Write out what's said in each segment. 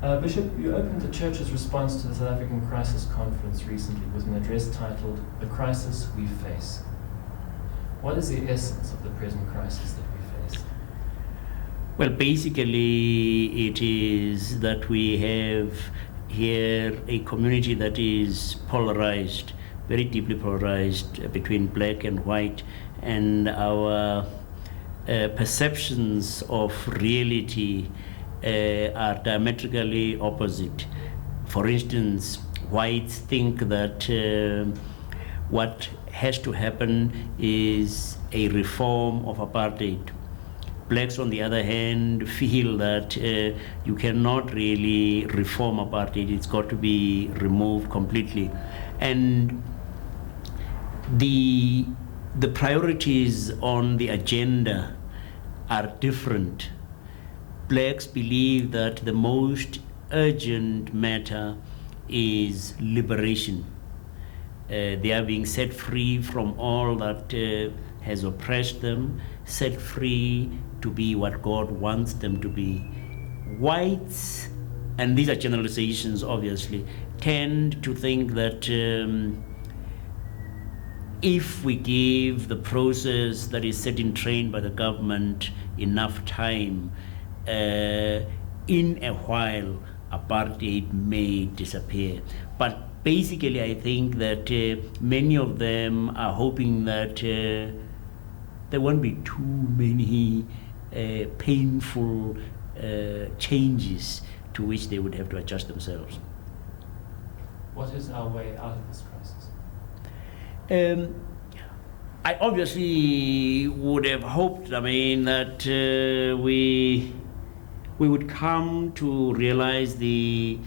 Bishop, you opened the Church's response to the South African Crisis Conference recently with an address titled, "The Crisis We Face." What is the essence of the present crisis that we face? Well, basically, it is that we have here a community that is polarized, very deeply polarized between black and white, and our perceptions of reality are diametrically opposite. For instance, whites think that what has to happen is a reform of apartheid. Blacks, on the other hand, feel that you cannot really reform apartheid. It's got to be removed completely. And the priorities on the agenda are different. Blacks believe that the most urgent matter is liberation. They are being set free from all that has oppressed them, set free to be what God wants them to be. Whites, and these are generalizations obviously, tend to think that if we give the process that is set in train by the government enough time, in a while, apartheid may disappear. But basically, I think that many of them are hoping that there won't be too many painful changes to which they would have to adjust themselves. What is our way out of this crisis? I obviously would have hoped, that we would come to realize the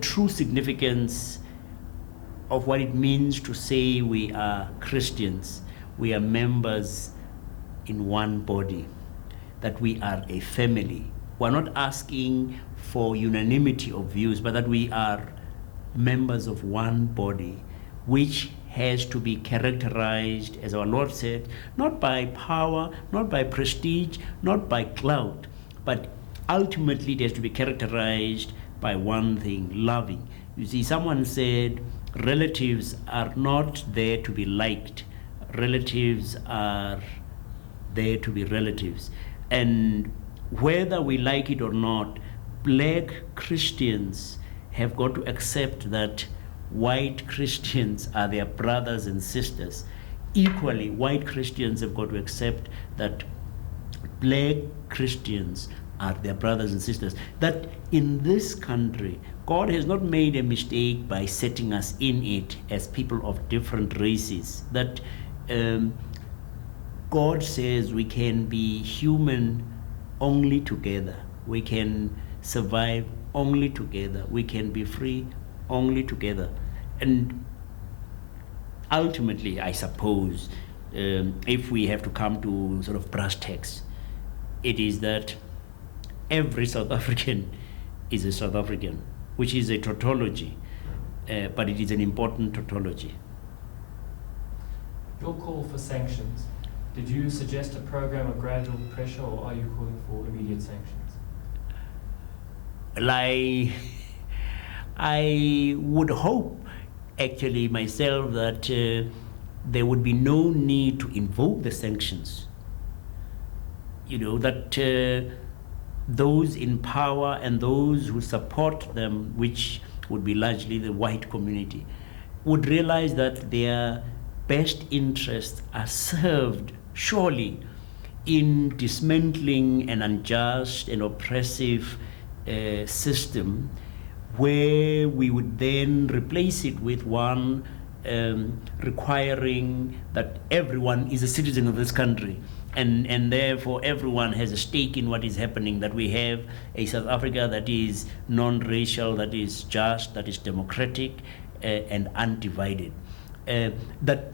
true significance of what it means to say we are Christians, we are members in one body, that we are a family. We're not asking for unanimity of views, but that we are members of one body, which has to be characterized, as our Lord said, not by power, not by prestige, not by clout, but ultimately it has to be characterized by one thing: loving. You see, someone said relatives are not there to be liked. Relatives are there to be relatives. And whether we like it or not, black Christians have got to accept that white Christians are their brothers and sisters. Equally, white Christians have got to accept that black Christians are their brothers and sisters. That in this country, God has not made a mistake by setting us in it as people of different races. That God says we can be human only together. We can survive only together. We can be free only together. And ultimately, I suppose, if we have to come to sort of brass tacks, it is that every South African is a South African, which is a tautology, but it is an important tautology. Your call for sanctions, did you suggest a program of gradual pressure, or are you calling for immediate sanctions? I would hope, actually, myself, that there would be no need to invoke the sanctions. That those in power and those who support them, which would be largely the white community, would realize that their best interests are served, surely, in dismantling an unjust and oppressive system, where we would then replace it with one requiring that everyone is a citizen of this country, and therefore everyone has a stake in what is happening, that we have a South Africa that is non-racial, that is just, that is democratic, and undivided. That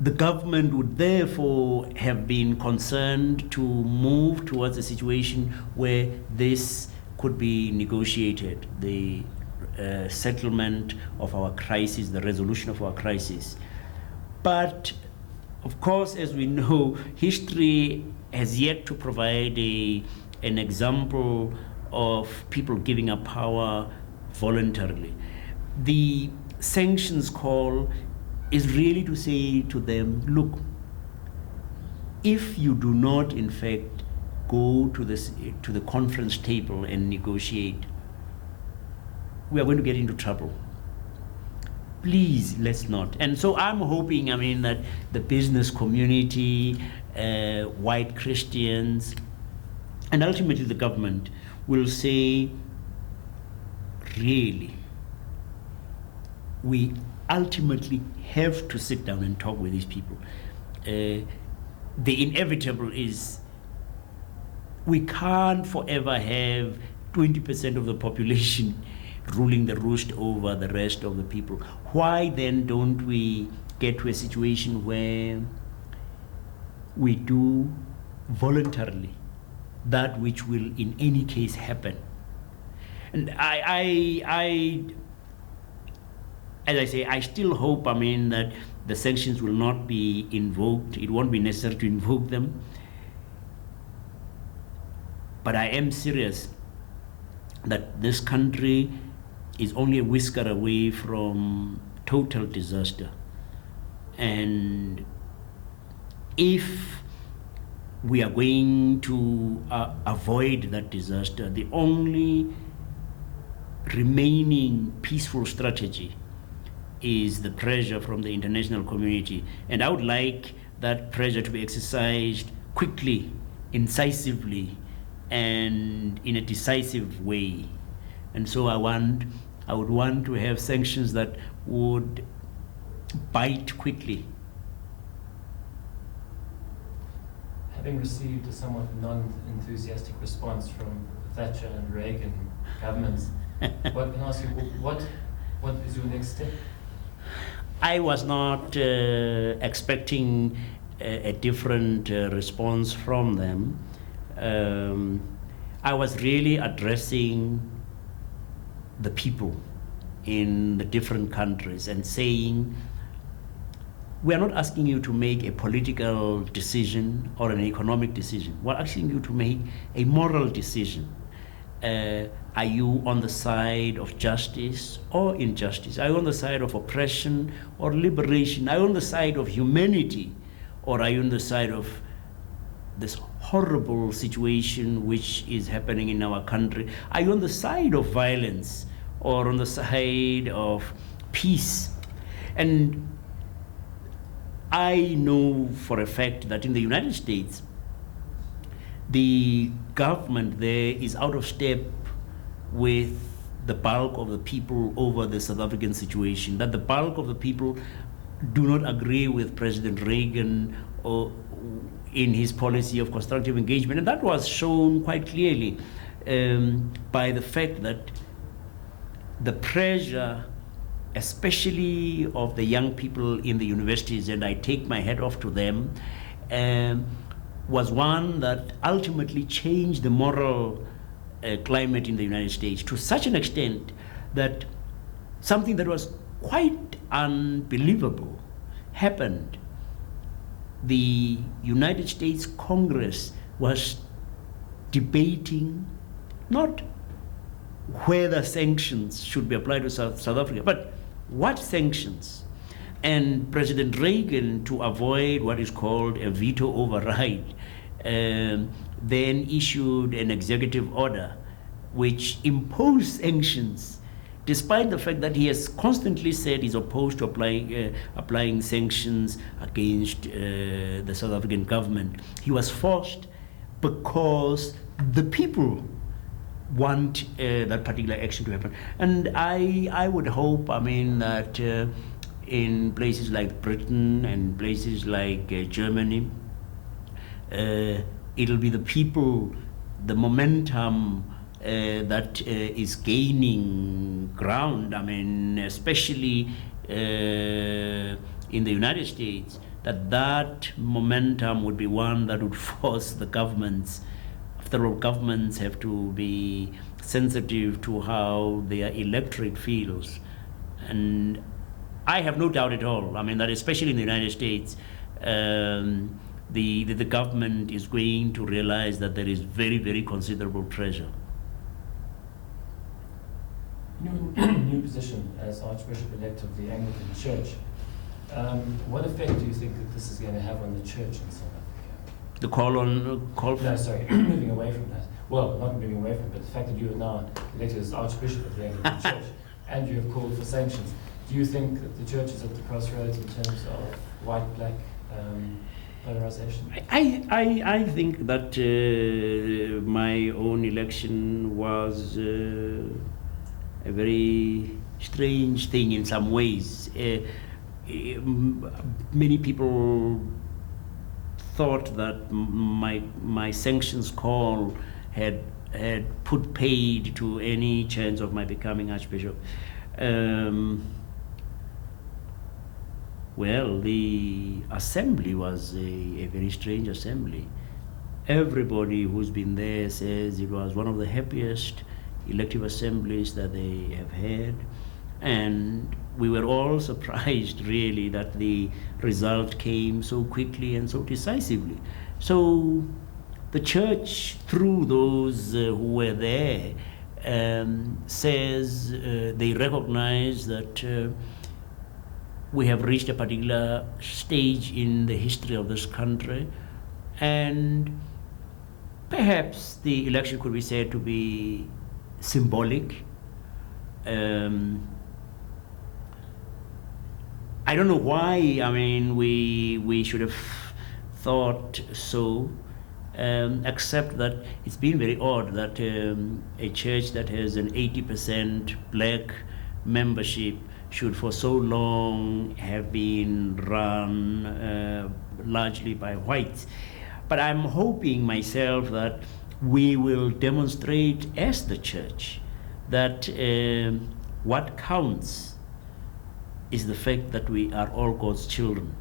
the government would therefore have been concerned to move towards a situation where this could be negotiated, the settlement of our crisis, the resolution of our crisis. But of course, as we know, history has yet to provide a an example of people giving up power voluntarily. The sanctions call is really to say to them, look, if you do not in fact go to the conference table and negotiate, we are going to get into trouble. Please, let's not. And so I'm hoping, that the business community, white Christians, and ultimately the government will say, really, we ultimately have to sit down and talk with these people. The inevitable is we can't forever have 20% of the population ruling the roost over the rest of the people. Why then don't we get to a situation where we do voluntarily that which will in any case happen? And I as I say, I still hope, that the sanctions will not be invoked. It won't be necessary to invoke them. But I am serious that this country is only a whisker away from total disaster. And if we are going to avoid that disaster, the only remaining peaceful strategy is the pressure from the international community. And I would like that pressure to be exercised quickly, incisively, and in a decisive way. And so I would want to have sanctions that would bite quickly. Having received a somewhat non-enthusiastic response from Thatcher and Reagan governments, what can I ask you? What is your next step? I was not expecting a different response from them. I was really addressing the people in the different countries and saying, we are not asking you to make a political decision or an economic decision. We're asking you to make a moral decision. Are you on the side of justice or injustice? Are you on the side of oppression or liberation? Are you on the side of humanity, or are you on the side of this horrible situation which is happening in our country? Are you on the side of violence or on the side of peace? And I know for a fact that in the United States, the government there is out of step with the bulk of the people over the South African situation, that the bulk of the people do not agree with President Reagan or in his policy of constructive engagement. And that was shown quite clearly by the fact that the pressure, especially of the young people in the universities, and I take my hat off to them, was one that ultimately changed the moral climate in the United States to such an extent that something that was quite unbelievable happened. The United States Congress was debating not whether sanctions should be applied to South Africa, but what sanctions. And President Reagan, to avoid what is called a veto override, then issued an executive order which imposed sanctions, despite the fact that he has constantly said he's opposed to applying sanctions against the South African government. He was forced because the people want that particular action to happen. And I would hope, that in places like Britain and places like Germany, it'll be the people, the momentum that is gaining ground, especially in the United States, that momentum would be one that would force the governments. After all, governments have to be sensitive to how their electorate feels. And I have no doubt at all, that especially in the United States, the government is going to realize that there is very, very considerable pressure. Your new position as Archbishop-elect of the Anglican Church, what effect do you think that this is going to have on the church in South Africa? The call No, sorry, moving away from that. Well, not moving away from it, but the fact that you are now elected as Archbishop of the Anglican Church and you have called for sanctions. Do you think that the church is at the crossroads in terms of white-black polarization? I think that my own election was a very strange thing in some ways. Many people thought that my sanctions call had put paid to any chance of my becoming Archbishop. Well, the assembly was a very strange assembly. Everybody who's been there says it was one of the happiest elective assemblies that they have had, and we were all surprised really that the result came so quickly and so decisively. So the church, through those who were there, says they recognize that we have reached a particular stage in the history of this country, and perhaps the election could be said to be symbolic. I don't know why, I mean, we should have thought so, except that it's been very odd that a church that has an 80% black membership should for so long have been run largely by whites. But I'm hoping myself that we will demonstrate as the church that what counts is the fact that we are all God's children,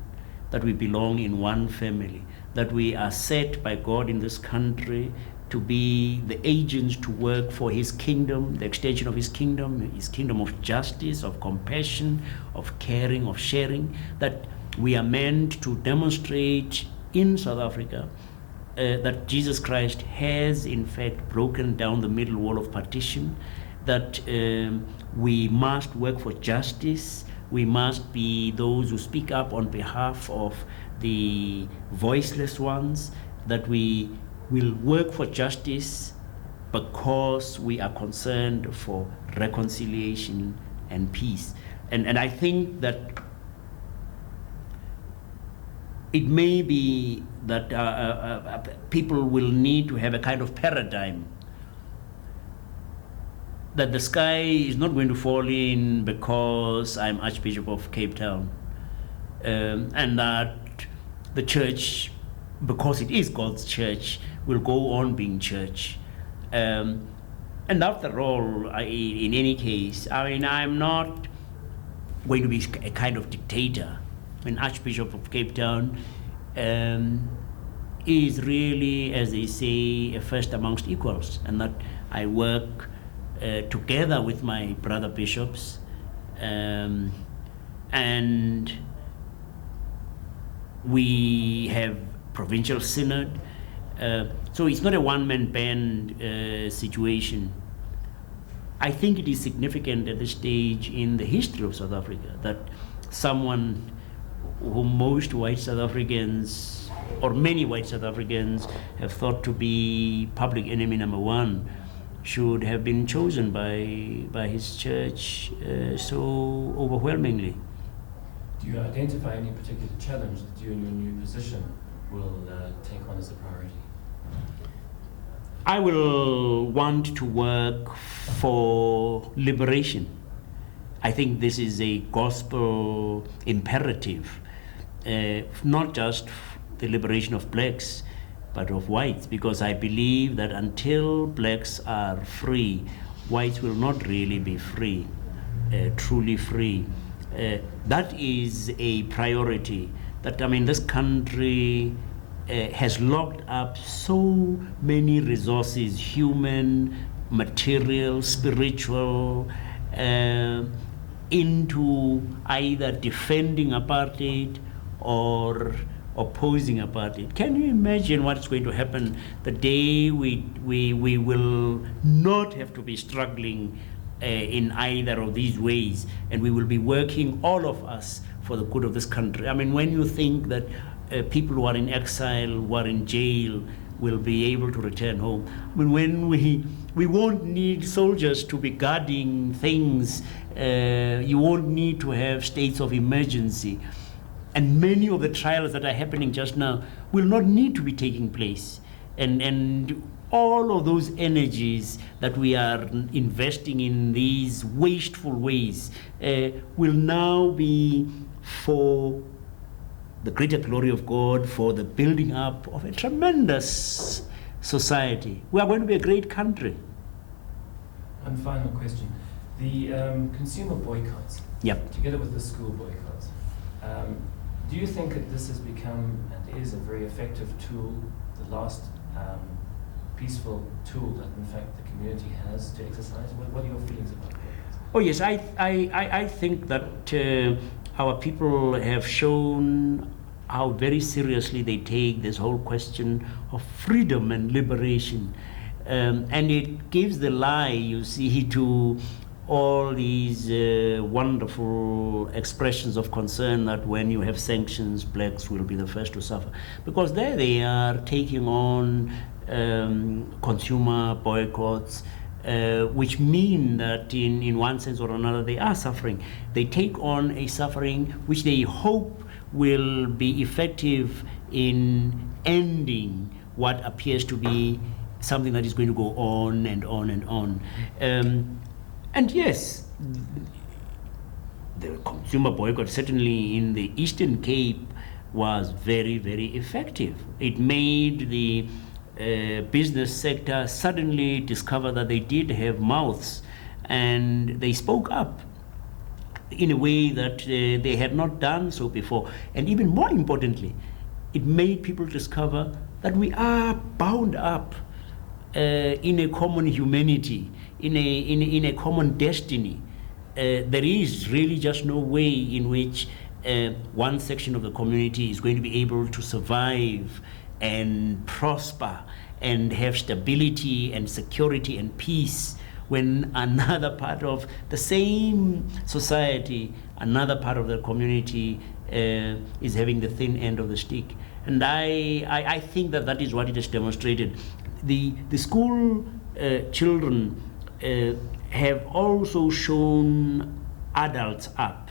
that we belong in one family, that we are set by God in this country to be the agents to work for His kingdom, the extension of His kingdom of justice, of compassion, of caring, of sharing, that we are meant to demonstrate in South Africa that Jesus Christ has in fact broken down the middle wall of partition, that we must work for justice, we must be those who speak up on behalf of the voiceless ones, that we will work for justice because we are concerned for reconciliation and peace. And I think that it may be that people will need to have a kind of paradigm that the sky is not going to fall in because I'm Archbishop of Cape Town, and that the church, because it is God's church, will go on being church. And after all, in any case, I mean, I'm not going to be a kind of dictator. An Archbishop of Cape Town is really, as they say, a first amongst equals, and that I work together with my brother bishops, and we have provincial synod. So it's not a one-man band situation. I think it is significant at this stage in the history of South Africa that someone whom most white South Africans, or many white South Africans, have thought to be public enemy number one, should have been chosen by his church so overwhelmingly. Do you identify any particular challenge that you in your new position will take on as a priority? I will want to work for liberation. I think this is a gospel imperative, not just the liberation of blacks, but of whites, because I believe that until blacks are free, whites will not really be free, truly free. That is a priority. That, I mean, this country has locked up so many resources, human, material, spiritual, into either defending apartheid or opposing apartheid. Can you imagine what's going to happen the day we will not have to be struggling in either of these ways, and we will be working, all of us, for the good of this country? I mean, when you think that people who are in exile, who are in jail, will be able to return home. I mean, when we won't need soldiers to be guarding things, you won't need to have states of emergency. And many of the trials that are happening just now will not need to be taking place. And all of those energies that we are investing in these wasteful ways will now be for the greater glory of God, for the building up of a tremendous society. We are going to be a great country. One final question. The consumer boycotts, Yep. together with the school boycotts, do you think that this has become and is a very effective tool, the last peaceful tool that in fact the community has to exercise? What are your feelings about boycotts? Oh yes, I think that our people have shown how very seriously they take this whole question of freedom and liberation. And it gives the lie, you see, to all these wonderful expressions of concern that when you have sanctions, blacks will be the first to suffer. Because there they are taking on consumer boycotts, which mean that in one sense or another they are suffering. They take on a suffering which they hope will be effective in ending what appears to be something that is going to go on and on and on. And yes, the consumer boycott, certainly in the Eastern Cape, was very, very effective. It made the business sector suddenly discover that they did have mouths, and they spoke up in a way that they had not done so before. And even more importantly, it made people discover that we are bound up in a common humanity, in a common destiny. There is really just no way in which one section of the community is going to be able to survive and prosper and have stability and security and peace when another part of the same society, another part of the community is having the thin end of the stick. And I think that that is what it has demonstrated. The school children have also shown adults up.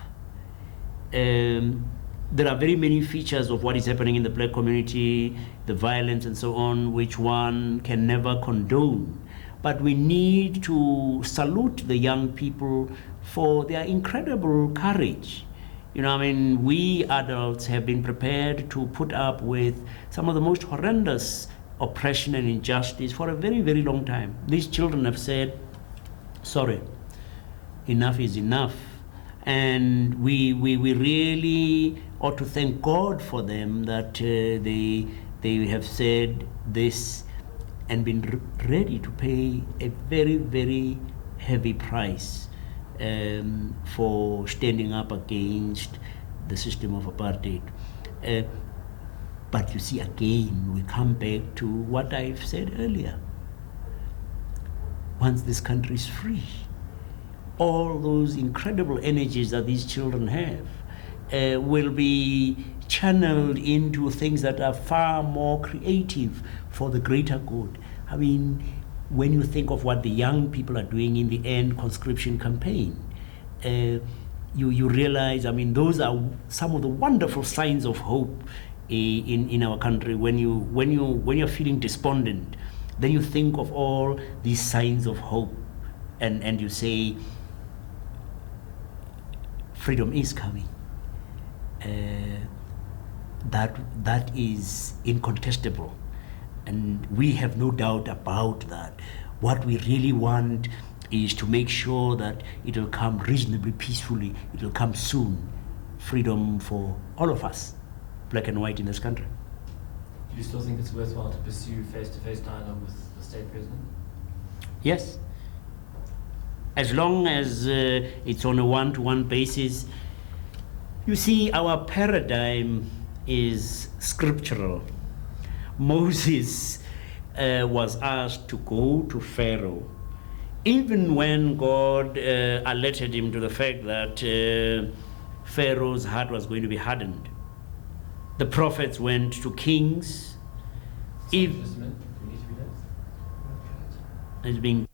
There are very many features of what is happening in the black community, the violence and so on, which one can never condone. But we need to salute the young people for their incredible courage. You know, I mean, we adults have been prepared to put up with some of the most horrendous oppression and injustice for a very, very long time. These children have said, sorry, enough is enough. And we really ought to thank God for them that they have said this and been ready to pay a very, very heavy price for standing up against the system of apartheid. But you see, again, we come back to what I've said earlier. Once this country is free, all those incredible energies that these children have will be channeled into things that are far more creative for the greater good. I mean, when you think of what the young people are doing in the end conscription campaign, you realize, I mean, those are some of the wonderful signs of hope in our country. When you're feeling despondent, then you think of all these signs of hope, and you say, freedom is coming. That is incontestable, and we have no doubt about that. What we really want is to make sure that it will come reasonably peacefully. It will come soon. Freedom for all of us, black and white, in this country. Do you still think it's worthwhile to pursue face-to-face dialogue with the state president? Yes. As long as it's on a one-to-one basis. You see, our paradigm is scriptural. Moses was asked to go to Pharaoh, even when God alerted him to the fact that Pharaoh's heart was going to be hardened. The prophets went to kings. Sorry, just a minute. We need to be next. It's being